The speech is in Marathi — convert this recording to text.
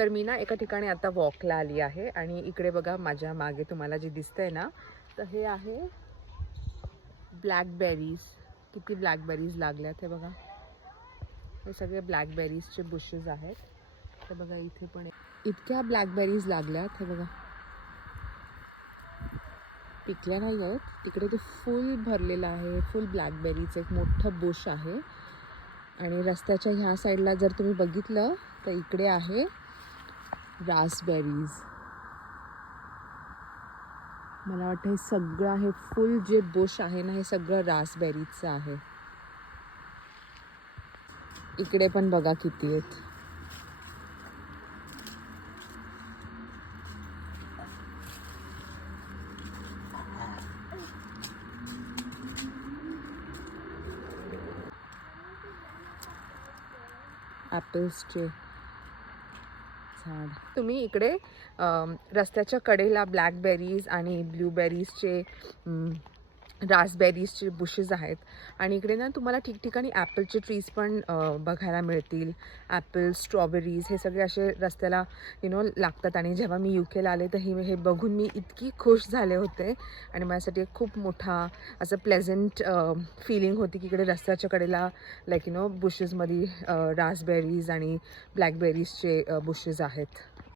तर मी ना एका ठिकाणी आता वॉकला आली आहे आणि इकडे बघा माझ्या मागे तुम्हाला जे दिसतंय ना तर हे आहे ब्लॅकबेरीज किती ब्लॅकबेरीज लागल्यात हे बघा. हे सगळे ब्लॅकबेरीजचे बुशेस आहेत. तर बघा इथे पण इतक्या ब्लॅकबेरीज लागल्यात हे बघा. पिकल्या नाही आहेत तिकडे ते फुल भरलेलं आहे. फुल ब्लॅकबेरीचं एक मोठं बुश आहे. आणि रस्त्याच्या ह्या साईडला जर तुम्ही बघितलं तर इकडे आहे रासबेरीज. मला वाटतं हे सगळं हे फुल जे बुश आहे ना हे सगळं रासबेरीजचं आहे. इकडे पण बघा किती आहेत. ॲपल्सचे झाड. तुम्ही इकडे रस्त्याच्या कडेला ब्लॅकबेरीज आणि ब्लूबेरीजचे रासबेरीजचे बुशेस आहेत. आणि इकडे ना तुम्हाला ठिकठिकाणी ॲपलचे ट्रीज पण बघायला मिळतील. ॲपल स्ट्रॉबेरीज हे सगळे असे रस्त्याला यु नो लागतात. आणि जेव्हा मी यू केला आले तर हे हे बघून मी इतकी खुश झाले होते. आणि माझ्यासाठी एक खूप मोठा असं प्लेझंट फिलिंग होती की इकडे रस्त्याच्या कडेला लाईक यु नो बुशेसमध्ये रासबेरीज आणि ब्लॅकबेरीजचे बुशेस आहेत.